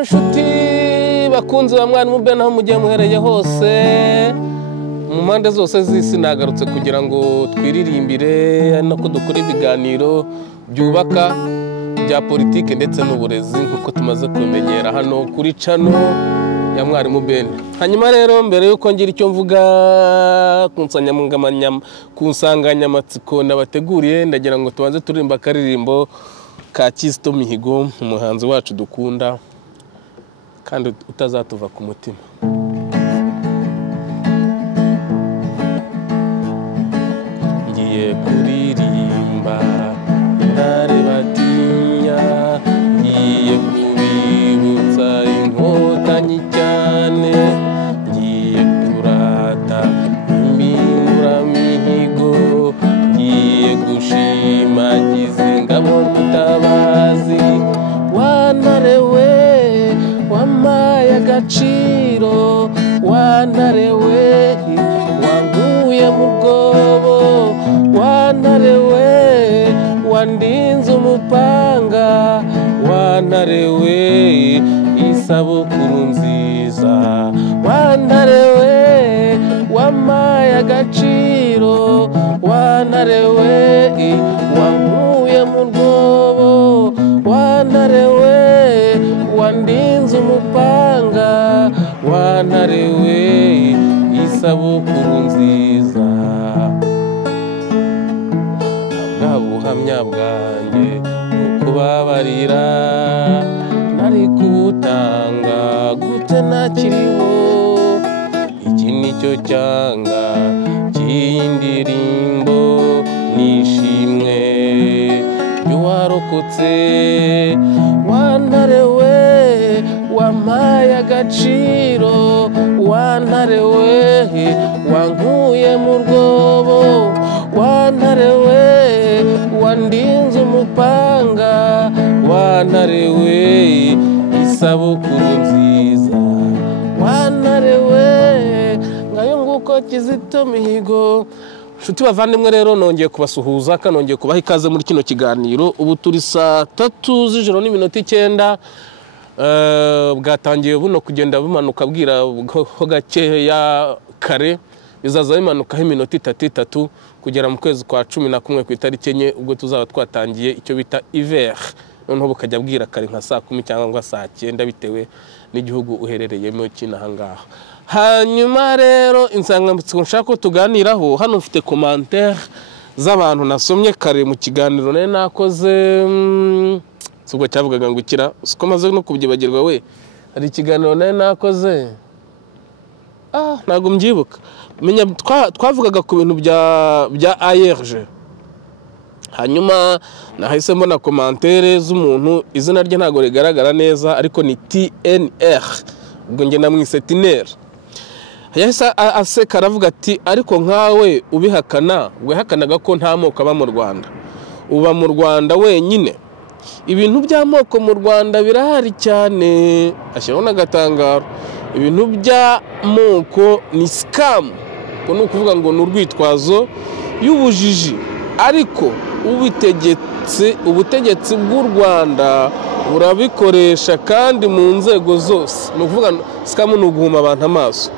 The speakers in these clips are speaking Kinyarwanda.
Nshuti bakunze ba mwarimu Ben aho mugiye muhereye hose mu mpande zose z'isi nagarutse kugira ngo twiririmbire no kudukora ibiganiro byubaka bya politike ndetse n'uburezi nkuko tumaze kumenyera hano kuri channel ya mwarimu Ben. Hanyuma rero mbere yuko ngira icyo mvuga ku nsanganyamatsiko nabateguriye ndagira ngo tubanze turirimba akaririmbo ka Kizito Mihigo, umuhanzi wacu dukunda kandi utazatuva ku mutima. Ngiye kuririmba intare batinya, ngiye kubibutsa inkotanyi cyane, ngiye kurata imihigo, ngiye gushimagiza ingabo mutabazi. Wantarewe wamaye agaciro, wantarewe wanguye mu rwobo, wantarewe wandinze umupanga, wantarewe isabukuru nziza, wantarewe wamaye agaciro, wantarewe wanguye mu rwobo, wantarewe wandinze umupanga, wantarewe isabukuru nziza. Bwa buhamya bwanjye ukubabarira nari kubutanga gute ntakiriho, iki nicyo cyanga cy'indirimbo nishimwe y'uwarokotse. Wantarewe wamaye agaciro, wantarewe wankuye mu rwobo, wantarewe wandinze umupanga, wantarewe isabukuru nziza, wantarewe ngayo nguko Kizito Mihigo. Nshuti bavandimwe rero nongeye kubasuhuza kandi nongeye kubaha ikaze muri kino kiganiro. Ubu turi saa 3 z'ijoro n'iminota 9. Bwatangiye buno kugenda bumanuka bwira ho gake ya kare, bizaza bimanukaho iminota 3 kugera mu kwezi kwa 11 ku itariki enye, ubwo tuzaba twatangiye icyo bita hiver. Noneho bukajya bwira kare nka saa 10 cyangwa saa 9 bitewe n'igihugu uherereyemo kinahangaha. Hanyuma rero insanganyamatsiko nshaka ko tuganiraho, hano mfite commentaire z'abantu nasomye kare mu kiganiro nari nakoze, subwo cyavugaga ngo ukira uko maze no kubyibagirwa we. Hari ikiganiro nari nakoze ntago mbyibuka, menya twavugaga ku bintu bya ARG. Hanyuma nahise mbona commentaire z'umuntu izina rye ntago rigaragara neza ariko ni TNR, ubwo nge namwise Tiner. Yahise aseka aravuga ati ariko nkawe ubihakana, wehakanaga ko nta moko aba mu Rwanda, uba mu Rwanda wenyine, ibintu by'amoko mu Rwanda birahari cyane. Ashyiraho n'agatangaro, ibintu by'amoko ni scam, ko no kuvuga ngo n'urwitwazo y'ubujiji, ariko ubutegetsi bw'u Rwanda burabikoresha kandi mu nzego zose. No kuvuga scam no guhuma abantu amaso.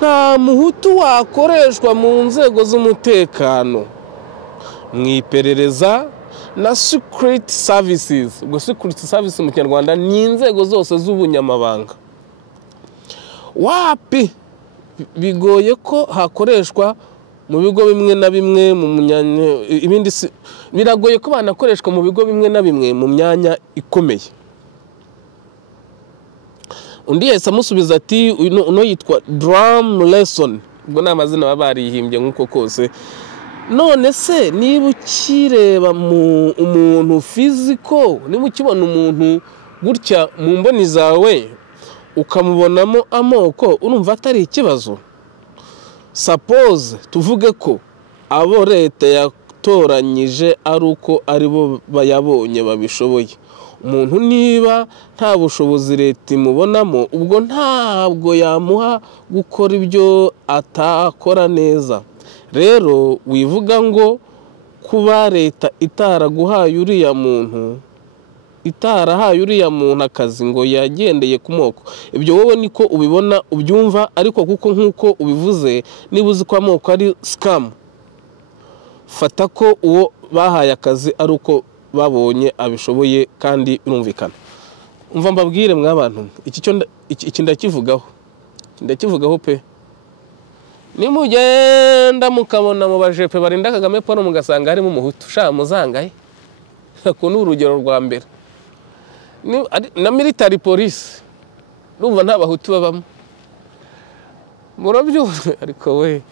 Nta muhutu wakoreshwa mu nzego z'umutekano, mwiperereza na secret services. Ubwo secret services mu Kinyarwanda ni inzego zose z'ubunyamabanga. Wapi bigoye ko hakoreshwa mu bigo bimwe na bimwe mu myanya, ibindi biragoye ko banakoreshwa mu bigo bimwe na bimwe mu myanya ikomeye. Undi yahise amusubiza ati uno yitwa Drum Lesson, ubwo ni amazina baba barihimbye nk'uko kose. None se niba ukireba mu umuntu physical, niba ukibona umuntu gutya mu mboni zawe ukamubonamo amoko, urumva atari ikibazo? Suppose tuvuge ko abo leta yatoranyije ari uko aribo bayabonye babishoboye. Umuntu niba nta bushobozi leta imubonamo, ubwo ntabwo yamuha gukora ibyo atakora neza. Rero wivuga ngo kuba leta itaraguhaye uriya muntu itarahaye uriya muntu akazi ngo yagendeye ku moko. Ibyo wowe niko ubibona ubyumva, ariko kuko nkuko ubivuze niba uzi ko amoko ari scam, fata ko uwo bahaye akazi ari uko babonye abishoboye kandi birumvikana. Umva mbabwire mw'abantu, iki ndakivugaho pe. Nimugenda mukabona mu bajepe barinda Kagame Paul mugasanga harimo umuhutu, sha muzangaye. Ako ni urugero rwa mbere. Na military police numva nta bahutu babamo, murabyumva. Ariko we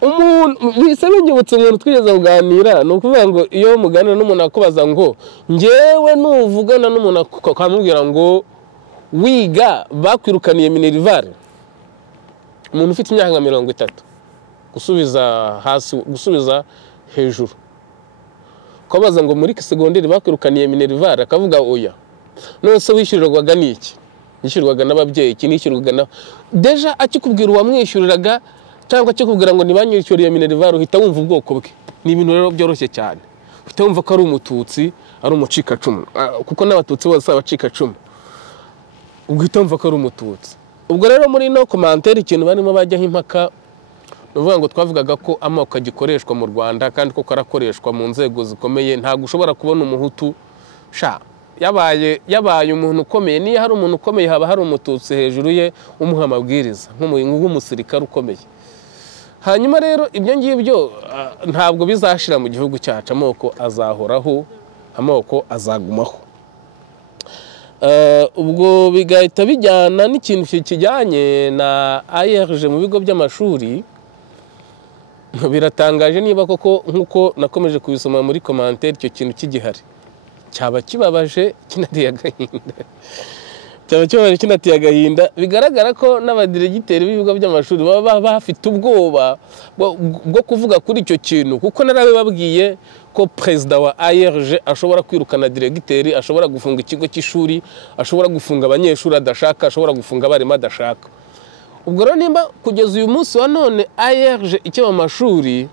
umuntu bise binyibutse umuntu twigeze kuganira, no kuvuga ngo iyo muganira n'umuntu akubaza ngo ngewe nuvugana n'umuntu akamubwira ngo wiga bakwirukaniye Minerval, umuntu ufite imyaka nka 30 gusubiza hasi gusubiza hejuru, kabaza ngo muri segonderi bakwirukaniye Minerval, akavuga oya. None se wishyurirwaga niki? Yishyurirwaga n'ababyeyi, iki nishyurirwaga na deja akikubwira uwamwishyuriraga cyangwa akikubwira ngo ntibanyishyuriye Minerval, uhita wumva ubwoko bwe. Ni ibintu rero byoroshye cyane, uhita wumva ko ari umututsi, ari umucikacumu, kuko n'abatutsi bose abacikacumu, uhita wumva ko ari umututsi. Ubwo rero muri no commentaire ikintu barimo bajyaho impaka, nuvuga ngo twavugaga ko amoko agikoreshwa mu Rwanda kandi ko karakoreshwa mu nzego zikomeye. Ntago ushobora kubona umuhutu sha yabaye umuntu ukomeye, niyo hari umuntu ukomeye haba hari umututsi hejuru ye umuha amabwiriza nk'umusirikare ukomeye. Hanyuma rero ibyo ngibyo ntabwo bizashira mu gihugu cyacu, amoko azahoraho, amoko azagumaho. Ubwo bigahita bijyana n'ikintu kijyanye na ARG mu bigo by'amashuri. Biratangaje niba koko nkuko nakomeje kubisoma muri commentaire icyo kintu kigihari, cyaba kibabaje kinateye agahinda. Bigaragara ko n'abadiregiteri b'ibigo by'amashuri baba bafite ubwoba bwo kuvuga kuri icyo kintu, kuko narabibabwiye ko perezida wa ARG ashobora kwirukana diregiteri, ashobora gufunga ikigo cy'ishuri, ashobora gufunga abanyeshuri adashaka, ashobora gufunga abarimu adashaka. Ubwo rero nimba kugeza uyu munsi wa none ARG icyo mu mashuri,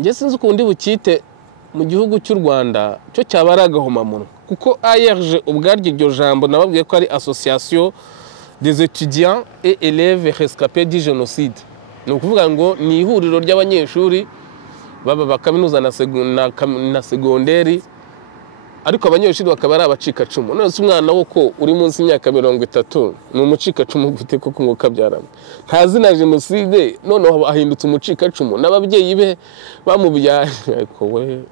nge sinzi ukundi bukite mu gihugu cy'u Rwanda, cyo cyaba ari agahomamunwa, kuko ARG ubwaryo iryo jambo nababwiye ko ari Association des étudiants et élèves rescapés du génocide. Ni ukuvuga ngo ni ihuriro ry'abanyeshuri baba bakaminuza na segonderi, ariko abanyeshuri bakaba ari abacikacumu. None se umwana wo ko uri munsi y'imyaka 30 ni umucikacumu gute koko ngo kabyarana? Ntazina jenoside none ahindutse umucikacumu, n'ababyeyi be bamubyaye. Ariko we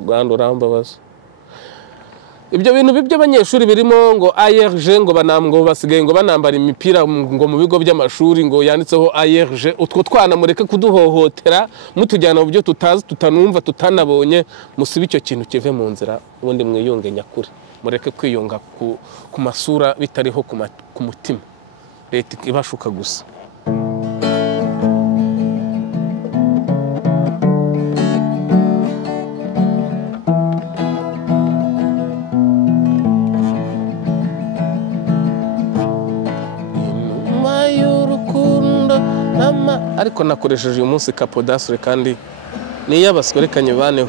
Rwanda urambabaza. Ibyo bintu by'abanyeshuri birimo ngo ARG ngo basigaye ngo banambara imipira ngo mu bigo by'amashuri ngo yanditseho ARG, utwo twana mureke kuduhohotera mutujyana mu byo tutazi, tutanumva, tutanabonye. Musibe icyo kintu kive mu nzira, ubundi mwiyunge nyakuri, mureke kwiyunga ku masura bitariho ku mutima. Leta ibashuka gusa. Ariko nakoresheje uyu munsi kapodasure kandi ni y'abaswerekanye baneho.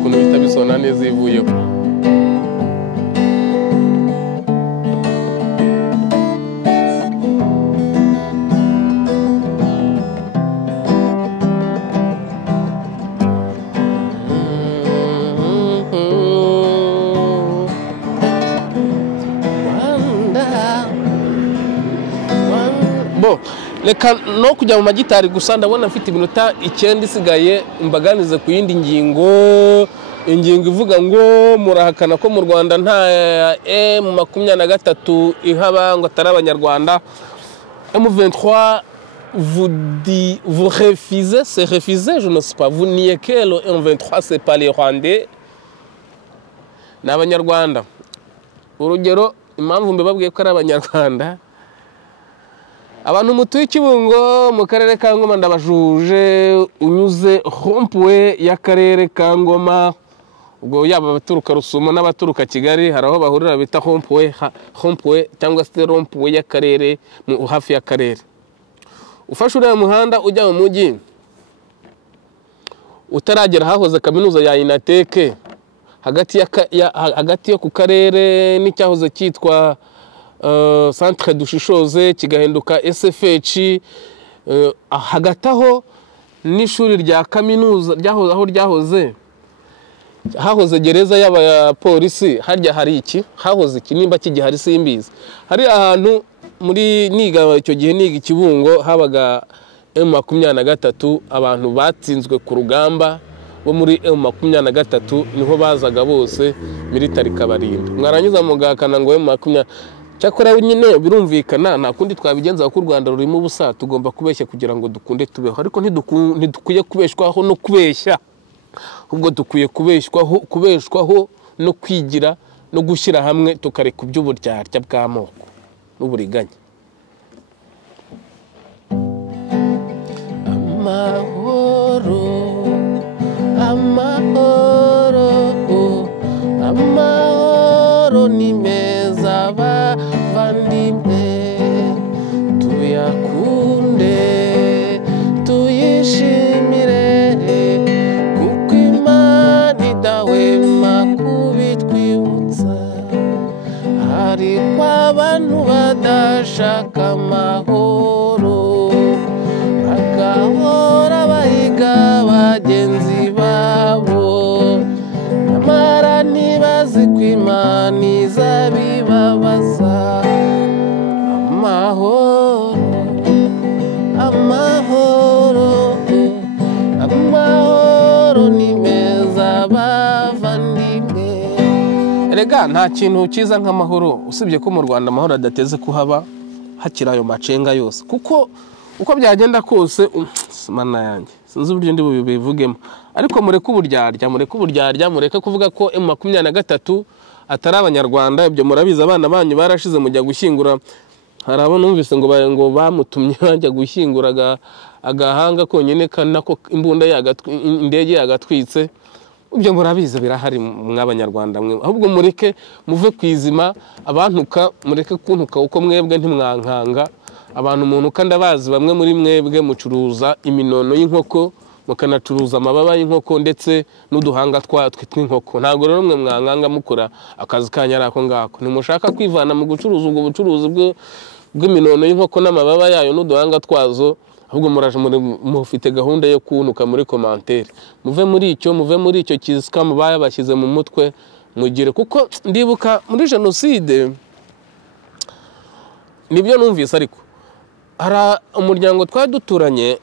Ukuntu bita bisona neza ivuyeho. Reka no kujya mu magitari gusa, ndabona mfite iminota 9 isigaye mbaganize ku yindi ingingo ivuga ngo murahakana ko mu Rwanda nta M23 ihaba ngo atari abanyarwanda. M23 vous refusez, c'est refuser, je ne sais pas, vous niez que le M23 c'est pas les Rwandais, n'abanyarwanda. Urugero impamvu mbabwiye ko ari abanyarwanda, abantu mutuye Kibungo mu karere ka Ngoma ndabajuje, unyuze rond-point y'akarere ka Ngoma, ubwo yaba abaturuka Rusumo n'abaturuka Kigali hari aho bahurira bita rond-point cyangwa se rond-point y'akarere hafi y'akarere. Ufashe uriya muhanda ujya mu mujyi, utaragera hahoze kaminuza ya Inateke hagati yo ku karere n'icyahoze cyitwa Centre Dushishoze kigahinduka SFH, hagati aho n'ishuri rya kaminuza hahoze gereza y'abapolisi, harya hari iki hahoze iki nimba kigihari simbizi. Hari ahantu muri niga icyo gihe niga Kibungo habaga M23, abantu batsinzwe ku rugamba bo muri M23 niho bazaga bose military kabarinda. Mwarangiza mugakana ngo M23 cyakora nyine birumvikana nta kundi twabigenza ko u Rwanda rurimo ubusa, tugomba kubeshya kugira ngo dukunde tubeho, ariko ntidukwiye kubeshwaho no kubeshya, ubwo dukwiye kubeshwaho no kwigira no gushyira hamwe tukareka iby'uburyarya bw'amoko n'uburiganya. Amahoro, amahoro, amahoro ni meza bavandimwe, tuyakunde tuyishimire, kuko Imana idahwema kubitwibutsa. Ariko abantu badashaka amahoro bagahora bahiga bagenzi babo, nyamara ntibazi ko Imana izabibabaza. Amahoro, amahoro, amahoro ni meza bavandimwe. Erega nta kintu cyiza nk'amahoro, usibye ko mu Rwanda amahoro adateze kuhaba hakiri ayo macenga yose, kuko uko byagenda kose mana yanjye sinzi uburyo ndi bubivugemo, ariko mureke uburyarya, mureke kuvuga ko M23 atari abanyarwanda. Ibyo murabizi, abana banyu barashize mujya gushyingura, hari abo numvise ngo bamutumye bajya gushyingura agahanga konyine kanako imbunda indege yagatwitse. Ibyo murabizi birahari mw'abanyarwanda mwe, ahubwo mureke muve kwizima abantuka, mureke kuntuka uko mwebwe ntimwankanga abantu. Umuntu kandi abazi bamwe muri mwebwe mucuruza iminono y'inkoko, mukanacuruza amababa y'inkoko ndetse n'uduhanga tw'inkoko. Ntabwo rero mwe mwankanga mukora akazi kanyara ako ngako, ntimushaka kwivana mu gucuruza ubwo bucuruzi bw'iminono y'inkoko n'amababa yayo n'uduhanga twazo, ahubwo mufite gahunda yo kuntuka muri commentaire. Muve muri icyo kisika mubaya bashyize mu mutwe mugire, kuko ndibuka muri jenoside nibyo numvise, ariko hari umuryango twari duturanye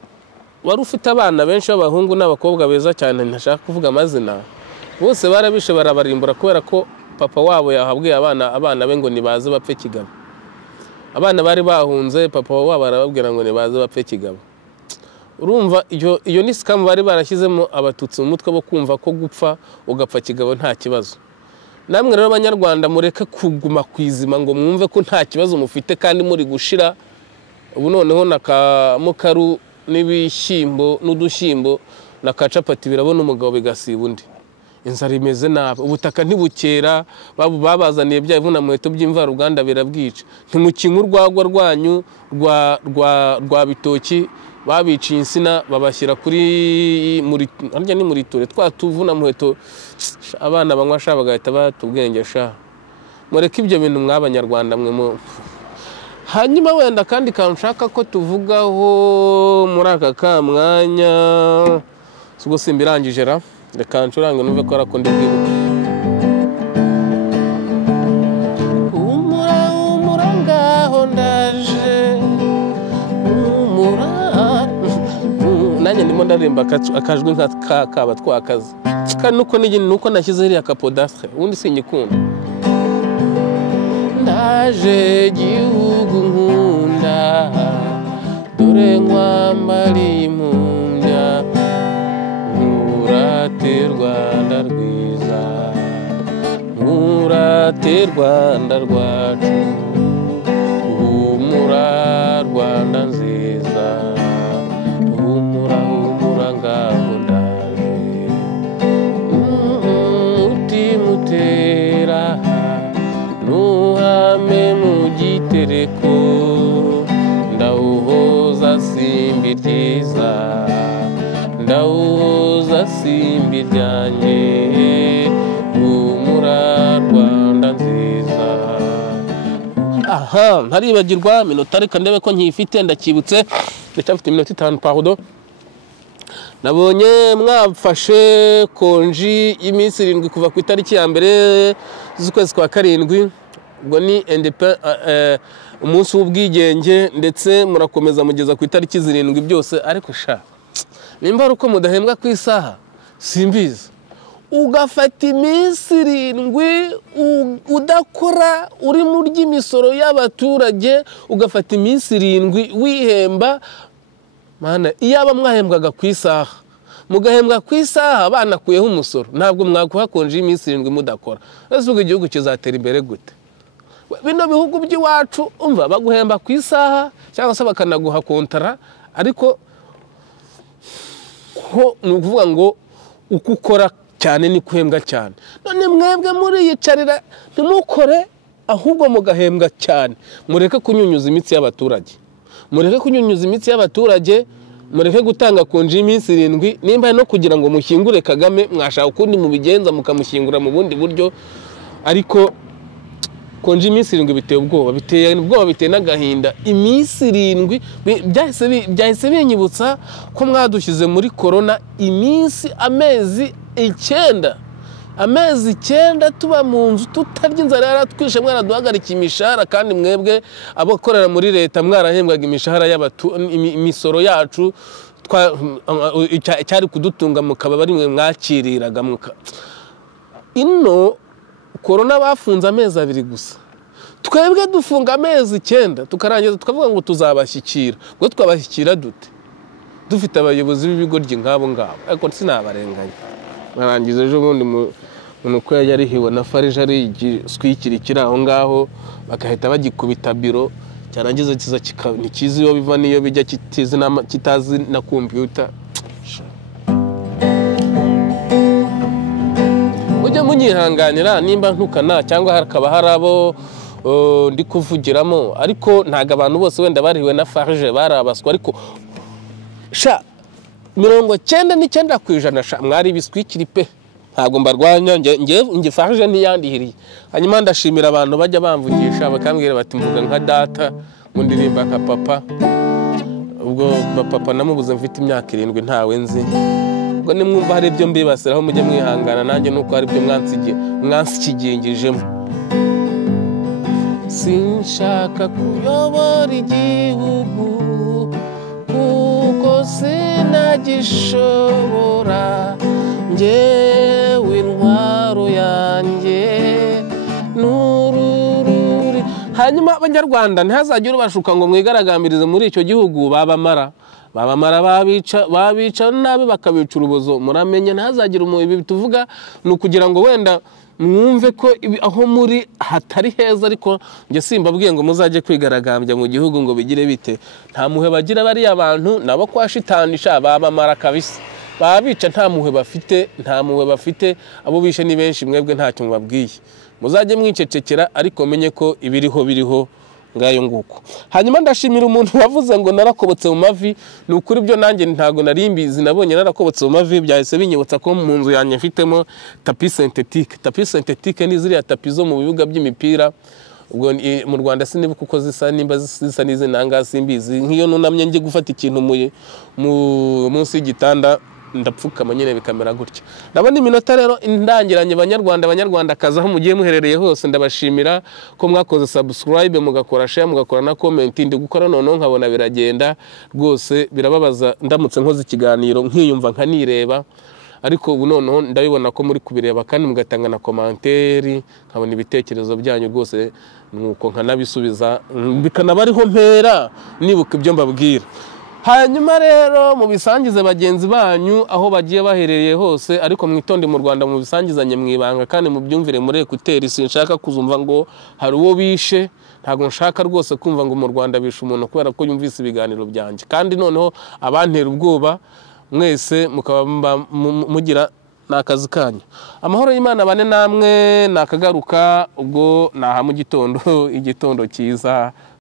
wari ufite abana benshi b'abahungu n'abakobwa beza cyane, ntashaka kuvuga amazina, bose barabishe barabarimbura kubera ko papa wabo yahabwiye abana be ngo nibaze bapfe kigabo. Abana bari bahunze, papa wabo arababwira ngo nibaze bapfe kigabo. Urumva iyo ni scam bari barashyizemo abatutsi mu mutwe bo kumva ko gupfa ugapfa kigabo nta kibazo. Namwe rero abanyarwanda mureke kuguma kwizima ngo mwumve ko nta kibazo mufite kandi muri gushira. Ubu noneho nakamukaru n'ibishyimbo n'udushyimbo nakacapati birabona umugabo bigasiba undi. Inzara imeze nabi, ubutaka ntibukera, babazaniye bya ivuna muheto by'imvaruganda birabwica. Ntimukinga urwagwa rwanyu rwa bitoki, babiciye insina babashyira kuri muri ture twatuvuna muheto, abana banywa sha bagahita batubwengesha. Mureke ibyo bintu mw'abanyarwanda mwe hanyuma wenda kandi kanshaka ko tuvugaho muri aka kamwanya sugo simbirangije ra reka ncurange numve ko arakonde kwibuka. Umura ngaho ndaje nanjye ndimo ndarimba akajwi kaba twakaze kandi nuko nashyize hiriya kapodastre ubundi sinyikunda. Ndaje gihugu nkunda dore nkwambari impumbya, nkurate Rwanda rwiza, nkurate Rwanda rwacu, humura Rwanda nziza, humura ngaho ndaje, umutima utera nuhame mu gitereko, ndawuhoza simbi ryiza, ndawuhoza simbi ryanjye humura Rwanda nziza. Aha ntaribagirwa minota reka ndebe ko nkifite ndakibutse ndacyafite iminota 5 pardon. Nabonye mwafashe konji y'iminsi 7 kuva ku itariki ya mbere z'ukwezi kwa 7 ubwo ni umunsi w'ubwigenge ndetse murakomeza mugeza ku itariki 7 byose ariko sha nimba uko mudahembwa ku isaha simbizi ugafata iminsi 7 udakora uri mu ry'imisoro y'abaturage ugafata iminsi 7 wihemba mana iyaba mwahembwaga ku isaha mugahembwa ku isaha banakuyeho umusoro ntabwo mwakuhakonje iminsi 7 mudakora ese ubwo igihugu kizatera imbere gute? Bino bihugu by'iwacu umva baguhemba ku isaha cyangwa se bakanaguha kontara ariko ko nukuvuga ngo uko ukora cyane ni kuhembwa cyane. None mwebwe muri yicarira ntimukore ahubwo mugahembwa cyane. Mureke kunyunyuza imitsi y'abaturage, mureke kunyunyuza imitsi y'abaturage, mureke gutanga konji iminsi 7 nimba no kugira ngo mushyingure Kagame mwashaka ukundi mubigenza mukamushyingura mu bundi buryo ariko konji iminsi 7 biteye ubwoba biteye n'agahinda. Iminsi 7 byahise binyibutsa ko mwadushyize muri corona iminsi amezi 9 tuba mu nzu tutarya inzara yaratwishe mwaraduhagarika imishahara kandi mwebwe abakorera muri leta mwarahembwaga imishahara imisoro yacu cyari kudutunga mukaba bari mwe mwakiriraga ino corona bafunze amezi 2 gusa twebwe dufunga amezi 9 tukarangiza tukavuga ngo tuzabashyikira ngo twabashyikira dute dufite abayobozi b'ibigo ry'ingabo ariko sinabarenganya narangiza ejo bundi uko yarihiwe na Farija ari igiswikira aho ngaho bakahita bagikubita biro cyarangiza kiza nikizi yo biva niyo bijya kitazi na computer. Ujye munyihanganira nimba ntukana cyangwa hakaba harabo ndi kuvugiramo ariko ntaga abantu bose wenda barihiwe na Farija barabaswa ariko sha 99% sha mwari biswikiri pe ntago mbarwanya nge Farija ntiyandihiriye. Hanyuma ndashimira abantu bajya bamvugisha bakambwira bati mvuga nka data mu ndirimba nka papa ubwo papa namubuze mfite imyaka 7 ntawe nzi ubwo nimwumva hari ibyo mbibasiraho mujye mwihangana nanjye nuko hari ibyo mwansikigingijemo. Sinshaka kuyobora igihugu kuko sinagishobora njyewe intwaro yanjye n'urururi. Hanyuma abanyarwanda ntihazagire ubashuka ngo mwigaragambirize muri icyo gihugu babamara babica nabi bakabica urubozo. Muramenye ntihazagire ibi tuvuga ni ukugira ngo wenda mwumve ko aho muri hatari heza ariko nge simbabwiye ngo muzajye kwigaragambya mu gihugu ngo bigire bite. Nta muhe bagira bari abantu nabo kwashitanisha babamara kabisa babica nta muhe bafite abo bishe ni benshi mwebwe ntacyo mubabwiye muzajye mwicecekera ariko menye ko ibiriho ngayo nguko. Hanyuma ndashimira umuntu wavuze ngo narakobotse mu mavi ni ukuri byo nanjye ntago narimbizi nabonye narakobotse mu mavi byahise binyibutsa ko mu nzu yanjye mfitemo tapi synthetique ni ziriya tapi zo mu bibuga by'imipira ubwo mu Rwanda sinibuka uko zisa nimba zisa n'izinanga simbizi nk'iyo nunamye ngiye gufata ikintu munsi y'igitanda ndapfukama nyine bikamera gutya. Ndabona iminota rero indangiranye abanyarwanda kaza aho mugiye muherereye hose ndabashimira ko mwakoze subscribe mugakora share mugakora na comment ndi gukora none nkabona biragenda rwose birababaza ndamutse nkoze ikiganiro nkiyumva nkanireba ariko ubu noneho ndabibona ko muri kubireba kandi mugatanga na commentaire nkabona ibitekerezo byanyu rwose nuko nkanabisubiza bikanabariho mpera nibuka ibyo mbabwira. Hanyuma rero mu bisangize bagenzi banyu aho bagiye baherereye hose ariko mwitonde mu Rwanda mu bisangizanye mwibanga kandi mu byumvire muri ekuteri sinshaka kuzumva ngo hari uwo bishe ntago nshaka rwose kumva ngo mu Rwanda bishe umuntu kubera ko yumvise ibiganiro byanjye kandi noneho abantera ubwoba mwese mukaba mugira nakazi kanyu. Amahoro y'Imana bane namwe nakagaruka ubwo naha mu gitondo igitondo cyiza.